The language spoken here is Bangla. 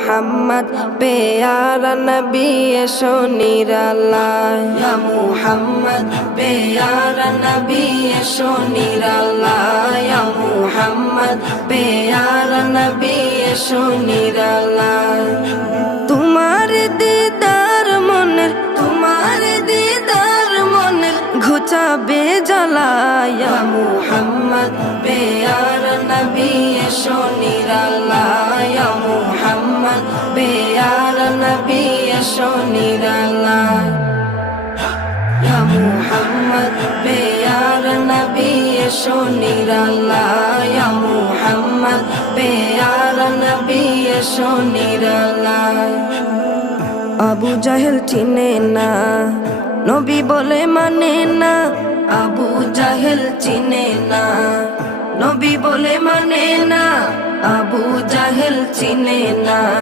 মুহাম্মদ প্যারা নবী এসো নিরালায় ইয়া মুহাম্মদ প্যারা নবী এসো নিরালায় ইয়া মুহাম্মদ প্যারা নবী এসো নিরালায় তোমার দিদার মনের ঘুচাবে জ্বালায় ইয়া মুহাম্মদ প্যারা নবী এসো নিরালায় ইয়া মুহাম্মদ প্যারা নবী এসো নিরালায় ইয়া মুহাম্মদ প্যারা নবী এসো নিরালায় ইয়া মুহাম্মদ প্যারা নবী এসো নিরালায় আবু জাহেল চিনে না নবী বলে মানে না আবু জাহেল চিনে না নবী বলে মানে না আবু জাহেল চিনে না